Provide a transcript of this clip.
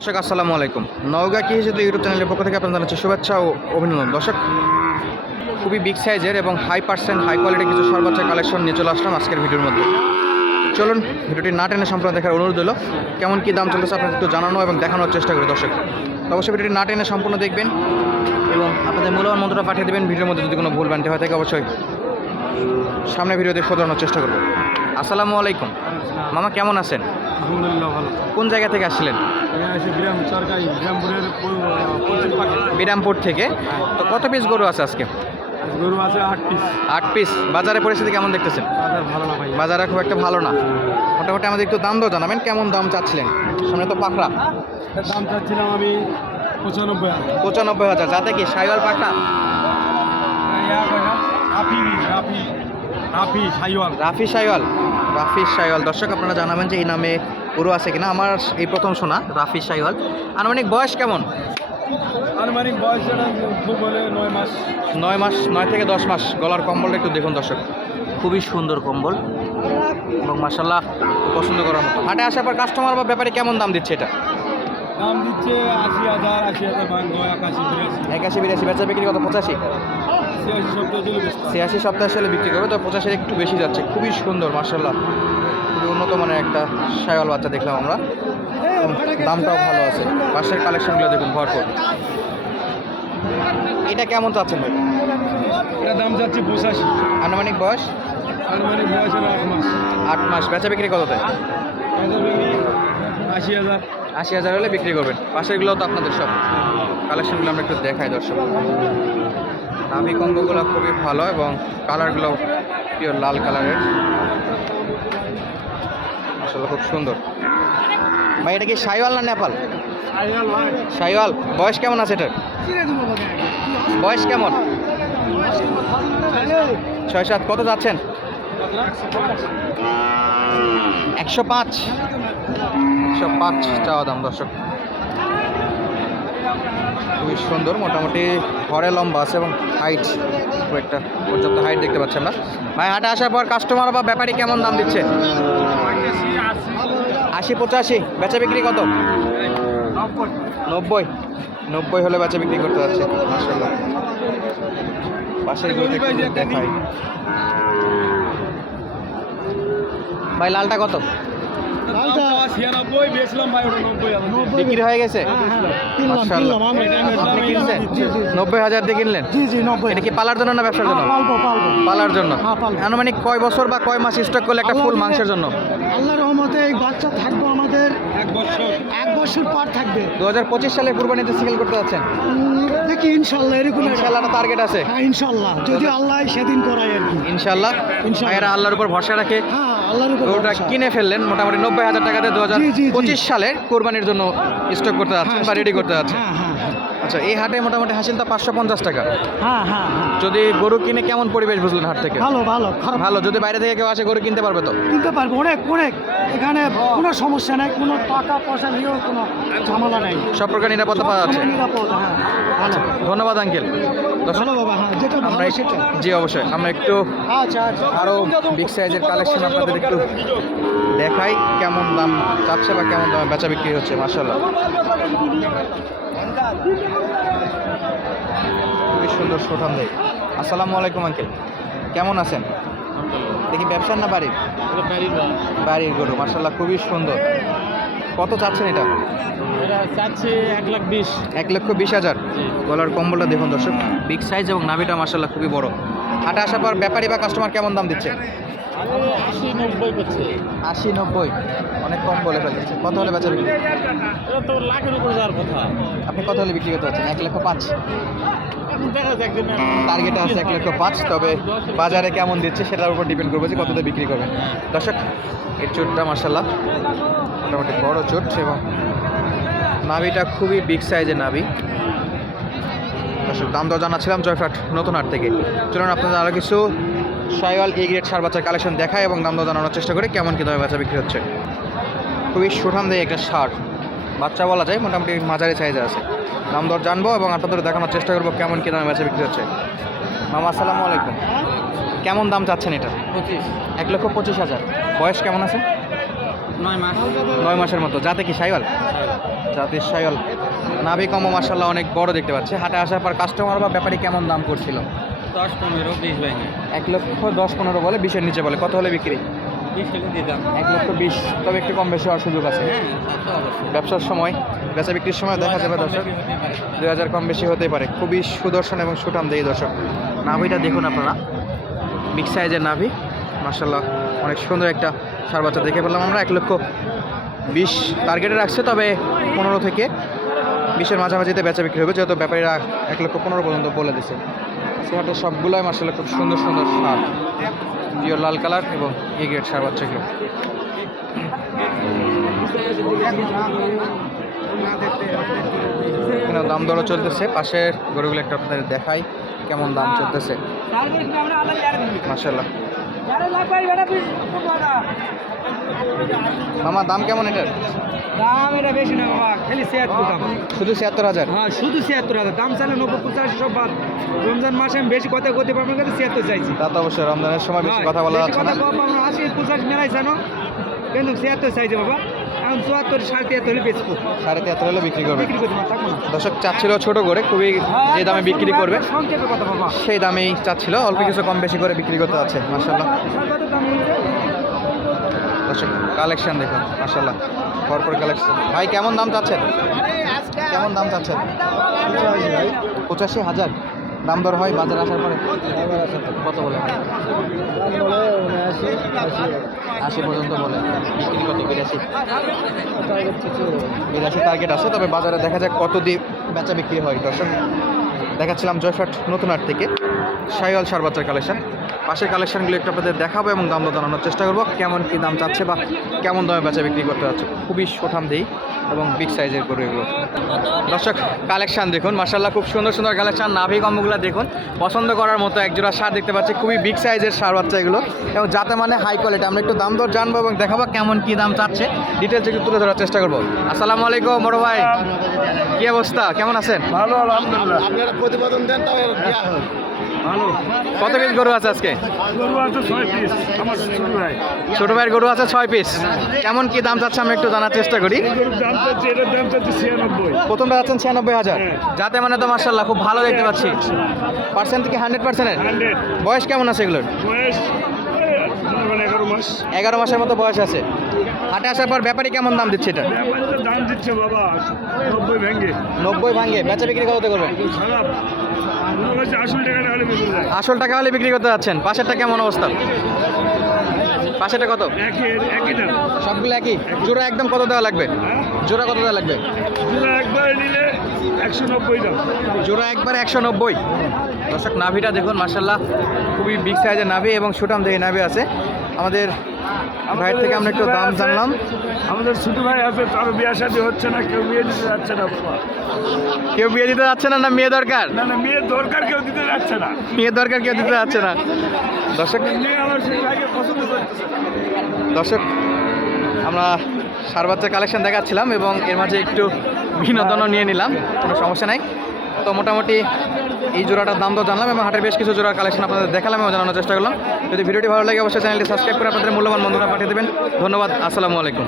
দর্শক, আসসালামু আলাইকুম। নওগাঁ কি হিসেবে ইউটিউব চ্যানেলের পক্ষ থেকে আপনাদের জানাচ্ছি শুভেচ্ছা ও অভিনন্দন। দর্শক, খুবই বিগ সাইজের এবং হাই পার্সেন্ট হাই কোয়ালিটির কিছু সর্বোচ্চ কালেকশন নিয়ে চলে আসলাম আজকের ভিডিওর মধ্যে। চলুন, ভিডিওটি না টেনে সম্পূর্ণ দেখার অনুরোধ হলো কেমন কী দাম চলতেছে আপনাদের একটু জানানো এবং দেখানোর চেষ্টা করি, দর্শক। অবশ্যই ভিডিওটি না টেনে সম্পূর্ণ দেখবেন এবং আপনাদের মূল্যবান মন্ত্রটা পাঠিয়ে দেবেন। ভিডিওর মধ্যে যদি কোনো ভুল বানতে হয় থাকে, অবশ্যই সামনে ভিডিওতে শোধরানোর চেষ্টা করব। আসসালামু আলাইকুম। মামা, কেমন আছেন? আলহামদুলিল্লাহ ভালো। কোন জায়গা থেকে পাখি বিরামপুর থেকে। তো কত পিস গরু আছে আজকে? গরু আছে আট পিস আট পিস বাজারে পরিস্থিতি কেমন দেখতেছেন? বাজার ভালো না ভাই। বাজারে খুব একটা ভালো না। মোটামুটি আমাদের একটু দাম দাও জানাবেন কেমন দাম চাচ্ছিলেন? সামনে তো পাখরা দাম চাচ্ছিলাম আমি পঁচানব্বই হাজার। পঁচানব্বই হাজার। যাতে কি সাইওয়াল পাখরা রাফি সাইওয়াল। রাফি সাইওয়াল রাফি সাইওয়াল। দর্শক আপনারা জানাবেন যে এই নামে গরু আছে কিনা। আমার এই প্রথম শোনা রাফি সাইওয়াল। আনুমানিক বয়স কেমন? আনুমানিক বয়স নয় মাস। নয় মাস নয় থেকে দশ মাস। গলার কম্বলটা একটু দেখুন দর্শক। খুবই সুন্দর কম্বল। এবং মাসাল্লাহ পছন্দ করার মতো। হাটে আসার পর কাস্টমার বা ব্যাপারে কেমন দাম দিচ্ছে এটা? দাম দিচ্ছে আশি হাজার আশি হাজার একাশি বিরাশি। একাশি বিরাশি। বেচা বিক্রি কত পঁচাশি? ছিয়াশি সপ্তাহ সালে বিক্রি করবে তো পঁচাশের একটু বেশি যাচ্ছে। খুবই সুন্দর মার্শাল্লাহ খুবই উন্নত মানের একটা সায়াল বাচ্চা দেখলাম আমরা। দামটাও ভালো আছে। পাশের কালেকশনগুলো দেখুন ভরপুর। এটা কেমন চাচ্ছেন ভাই? এটা দাম যাচ্ছে পঁচাশি। আনুমানিক বয়স? আনুমানিক বয়স হলো আট মাস। আট মাস। বেচা বিক্রি কত দেয় আশি হাজার। আশি হাজার হলে বিক্রি করবেন। পাশেরগুলো তো আপনাদের সব। কালেকশনগুলো আমরা একটু দেখাই দর্শক। নাভি কম্বগুলো খুবই ভালো এবং কালারগুলো পিওর লাল কালারের। আসলে খুব সুন্দর। ভাই, এটা কি সাইওয়াল না নেপাল? সাইওয়াল। বয়স কেমন আছে এটার? বয়স কেমন? ছয় সাত, কত যাচ্ছেন? একশো পাঁচ। একশো পাঁচ চাওয়া দাম, দর্শক। খুবই সুন্দর মোটামুটি ঘরে লম্বা আছে এবং হাইট খুব একটা পর্যাপ্ত হাইট দেখতে পাচ্ছি আমরা ভাই হাটে আসার পর কাস্টমার বা ব্যাপারী কেমন দাম দিচ্ছে? আশি পঁচাশি বেচা বিক্রি কত? নব্বই। নব্বই হলে বেচা বিক্রি করতে যাচ্ছে মাসাল্লাহ পাশের দেখাই। ভাই লালটা কত? ছিয়ানব্বই বেচলাম ভাই ওটা নব্বই বিক্রি হয়ে গেছে? মাশাআল্লাহ। আপনি কিনছেন নব্বই হাজার দিয়ে কিনলেন? জি জি নব্বই। এটা কি পালার জন্য না ব্যবসার জন্য? পালার জন্য। হ্যাঁ, আনুমানিক কয় বছর বা কয় মাস স্টক করলে একটা ফুল আল্লাহ মাংসের জন্য? আল্লাহ রহমতে এই বাচ্চা থাকবে আমাদের এক বছর। এক বছর পর থাকবে। দু হাজার পঁচিশ সালে কুরবানিতে সিকেল করতে যাচ্ছেন? দেখি ইনশাল্লাহ এরকম ইনশাল্লাহ টার্গেট আছে। হ্যাঁ ইনশাল্লাহ যদি আল্লাহ সেদিন করায় আর কি। ইনশাল্লাহ ইনশাল্লাহ। আল্লাহর উপর ভরসা রাখে। হ্যাঁ। গরুটা কিনে ফেললেন মোটামুটি নব্বই হাজার টাকাতে দু হাজার। পঁচিশ সালের কোরবানির জন্য স্টক করতে যাচ্ছেন হ্যাঁ, বা রেডি করতে যাচ্ছেন। হ্যাঁ হ্যাঁ হ্যাঁ। আচ্ছা এই হাটে মোটামুটি হাসিলটা পাঁচশো পঞ্চাশ টাকা। হ্যাঁ হ্যাঁ হ্যাঁ। যদি গরু কিনে কেমন পরিবেশ বুঝলেন হাট থেকে? ভালো ভালো ভালো যদি বাইরে থেকে কেউ আসে গরু কিনতে পারবে তো? কিনতে পারব অনেক অনেক। এখানে কোনো সমস্যা নাই কোনো টাকা পয়সা নিয়েও কোনো ঝামেলা নাই। সব প্রকার নিরাপত্তা পাওয়া যাচ্ছে। ভালো ধন্যবাদ আঙ্কেল। হ্যাঁ আমরা জি অবশ্যই আমরা একটু আচ্ছা আচ্ছা আরও বিগ সাইজের কালেকশন আপনাদের একটু দেখাই কেমন দাম চাচ্ছে বা কেমন দামে বেচা বিক্রি হচ্ছে মাসাল্লাহ খুবই সুন্দর শোঠান দেয় আসসালামু আলাইকুম আঙ্কেল। কেমন আছেন? দেখি ব্যবসার না বাড়ির? বাড়ির গরু মার্শাল্লাহ খুবই সুন্দর। কত চাচ্ছেন এটা? চাচ্ছি এক লাখ বিশ। এক লক্ষ বিশ হাজার। গলার কম্বলটা দেখুন দর্শক। বিগ সাইজ এবং নাভিটা মাসাল্লাহ খুবই বড়। হাটে আসার পর ব্যাপারী বা কাস্টমার কেমন দাম দিচ্ছে? আশি নব্বই করছে। আশি নব্বই। অনেক কম বলে ফেলতেছে কত হলে বেচা বিক্রি? তো লাখের উপরে যাওয়ার কথা। আপনি কত হলে বিক্রি করতে পারছেন? এক লক্ষ পাঁচ। টার্গেট আছে এক লক্ষ পাঁচ তবে বাজারে কেমন দিচ্ছে সেটার উপর ডিপেন্ড করবে যে কততে বিক্রি করবেন দর্শক এই চোটটা মার্শাল্লাহ মোটামুটি বড় চোট এবং নাভিটা খুবই বিগ সাইজের নাভি। দাম দর জানাচ্ছিলাম জয়ফ্রাট নতুন হাট থেকে। চলুন আপনাদের আরও কিছু সাইওয়াল এ গ্রেড সার বাচ্চার কালেকশন দেখায় এবং দাম দর জানানোর চেষ্টা করি কেমন কী দামে বাচ্চা বিক্রি হচ্ছে। খুবই সুঠাম দেয় একটা সার। বাচ্চা বলা যায় মোটামুটি মাঝারি সাইজে আছে। দাম দর জানব এবং আপনাদের দেখানোর চেষ্টা করব কেমন কী দামে বেচা বিক্রি হচ্ছে। মামা আসসালামু আলাইকুম। কেমন দাম চাচ্ছেন এটা? পঁচিশ। এক লক্ষ পঁচিশ হাজার। বয়স কেমন আছে? নয় মাস। নয় মাসের মতো। যাতে কি সাইওয়াল? জাতির সায়ল নাভি কম মার্শাল্লাহ অনেক বড় দেখতে পাচ্ছি। হাটে আসার পর কাস্টমার বা ব্যাপারী কেমন দাম করছিল? দশ পনেরো বিশ ভেঙে। এক লক্ষ দশ পনেরো বলে বিশের নিচে বলে। কত হলে বিক্রি? এক লক্ষ বিশ। তবে একটু কম বেশি হওয়ার সুযোগ আছে। হ্যাঁ ব্যবসার সময় বেচা বিক্রির সময় দেখা যাবে দর্শক। দুই হাজার কম বেশি হতে পারে। খুবই সুদর্শন এবং সুঠাম দেয় দর্শক। নাভিটা দেখুন আপনারা। বিগ সাইজের নাভি। মার্শাল্লাহ অনেক সুন্দর একটা সার বাচ্চা দেখে পেলাম আমরা। এক লক্ষ বিশ টার্গেটে রাখছে, তবে পনেরো থেকে বিশের মাঝামাঝিতে বেচা বিক্রি হবে, যেহেতু ব্যাপারীরা এক লক্ষ পনেরো পর্যন্ত বলে দিছে। সেহাটের সবগুলোই মার্শাল্লাহ খুব সুন্দর সুন্দর সার। পিওর লাল কালার এবং এ গ্রেড সার বাচ্চাগুলো। দাম দরও চলতেছে। পাশের গরুগুলো একটা আপনাদের দেখাই কেমন দাম চলতেছে। মার্শাল্লাহ। মামা দাম কেমন এটার? দাম এটা বেশি না বাবা খালি ছিয়াত্তর দাম। শুধু ছিয়াত্তর হাজার? হ্যাঁ শুধু ছিয়াত্তর হাজার। দাম চাইলে নব্বই পঁচাশি সব বাদ। রমজান মাসে আমি বেশি কথা করতে পারব না ছিয়াত্তর চাইছি। তা তো অবশ্যই রমজানের সময় বেশি কথা বলা যাচ্ছে না। কথা কম আমরা আশি পঁচাশি মেলাই জানো। কিন্তু ছিয়াত্তর চাইছে বাবা চুয়াত্তর সাড়ে তিয়াত্তর হলে বেচবো। সাড়ে তিয়াত্তর হলে বিক্রি করবে বিক্রি করতে দর্শক চাচ্ছিল ছোট করে খুবই যে দামে বিক্রি করবে সংক্ষেপে কথা বাবা সেই দামেই চাচ্ছিল অল্প কিছু কম বেশি করে বিক্রি করতে আছে মার্শাল্লাহ দর্শক কালেকশন দেখুন মার্শাল্লাহ ভরপুর কালেকশন। ভাই কেমন দাম চাচ্ছেন? কেমন দাম চাচ্ছেন? পঁচাশি হাজার। দাম দর হয়, বাজার আসার পরে কত বলে? আশি পর্যন্ত বলে। বিক্রি কত? বিরাশি। বিরাশি টার্গেট আছে, তবে বাজারে দেখা যাক কত দিয়ে বেচা বিক্রি হয়, দর্শক। দেখাচ্ছিলাম জয়ফাট নতুন হাট থেকে। সাইওয়াল সার বাচ্চার কালেকশন পাশের কালেকশনগুলো একটু আপনাদের দেখাবো এবং দাম দর জানানোর চেষ্টা করব। কেমন কী দাম চাচ্ছে বা কেমন দামে বেচা বিক্রি করতে যাচ্ছে খুবই সোঠাম দেই এবং বিগ সাইজের গরু এগুলো। দর্শক কালেকশন দেখুন মার্শাল্লাহ খুব সুন্দর সুন্দর কালেকশন নাভি কম্বগুলো দেখুন পছন্দ করার মতো একজোড়া সার দেখতে পাচ্ছি। খুবই বিগ সাইজের সার বাচ্চা এগুলো। এবং যাতে মানে হাই কোয়ালিটি আমরা একটু দাম দর জানব এবং দেখাবো কেমন কী দাম চাচ্ছে। ডিটেলস একটু তুলে ধরার চেষ্টা করব। আসসালামু আলাইকুম বড় ভাই। কি অবস্থা? কেমন আছেন? ভালো আলহামদুলিল্লাহ। আপনারা প্রতিবেদন দেন তাও ভালো। কত পিস গরু আছে আজকে? গরু আছে ছয় পিস আমার ছোট ভাই। ছোট ভাইয়ের গরু আছে ছয় পিস। কেমন কি দাম চাচ্ছে আমি একটু জানার চেষ্টা করি। প্রথমটা যাচ্ছেন ছিয়ানব্বই হাজার। যাতে মানে তো মার্শাল্লাহ খুব ভালো দেখতে পাচ্ছি। পার্সেন্ট কি হান্ড্রেড পার্সেন্টের? হান্ড্রেড। বয়স কেমন আছে এগুলোর? বয়স মাস এগারো মাসের মতো বয়স আছে। হাটে আসার পর ব্যাপারী কেমন দাম দিচ্ছে এটা? দাম দিচ্ছে বাবা নব্বই ভেঙ্গে। নব্বই ভাঙ্গে। বেচা বিক্রি কত করবেন? খারাপ। আসল টাকা হলে বিক্রি করতে যাচ্ছেন। পাশেরটা কেমন অবস্থা? পাশেরটা কত? সবগুলো একই? জোড়া একদম কত দেওয়া লাগবে? হ্যাঁ? জোড়া কত দেওয়া লাগবে? দুটো একবারে নিলে একশো নব্বই দাম। জোড়া একবার একশো নব্বই। দর্শক নাভিটা দেখুন মার্শাল্লাহ খুবই বিগ সাইজের নাভি এবং সুটাম দেখে নাভি আছে। আমাদের ভাইয়ের থেকে আমরা একটু দাম জানলাম। আমাদের ছোট ভাই আছে তার বিয়ে শাদী হচ্ছে না কেউ বিয়ে দিতে যাচ্ছে না কেউ বিয়ে দিতে যাচ্ছে না না মেয়ে দরকার? না না মেয়ের দরকার কেউ দিতে যাচ্ছে না। মেয়ে দরকার কেউ দিতে যাচ্ছে না। দর্শক মেয়ে দর্শক আমরা সার বাচ্চা কালেকশন দেখাচ্ছিলাম এবং এর মাঝে একটু বিনোদনও নিয়ে নিলাম কোনো সমস্যা নাই। তো মোটামুটি এই জোড়াটার দাম তো জানলাম এবং হাটের বেশ কিছু জোড়ার কালেকশন আপনাদের দেখালাম এবং জানানোর চেষ্টা করলাম। যদি ভিডিওটি ভালো লাগে অবশ্যই চ্যানেলটি সাবস্ক্রাইব করে আপনাদের মূল্যবান বন্ধুরা পাঠিয়ে দেবেন। ধন্যবাদ, আসসালামু আলাইকুম।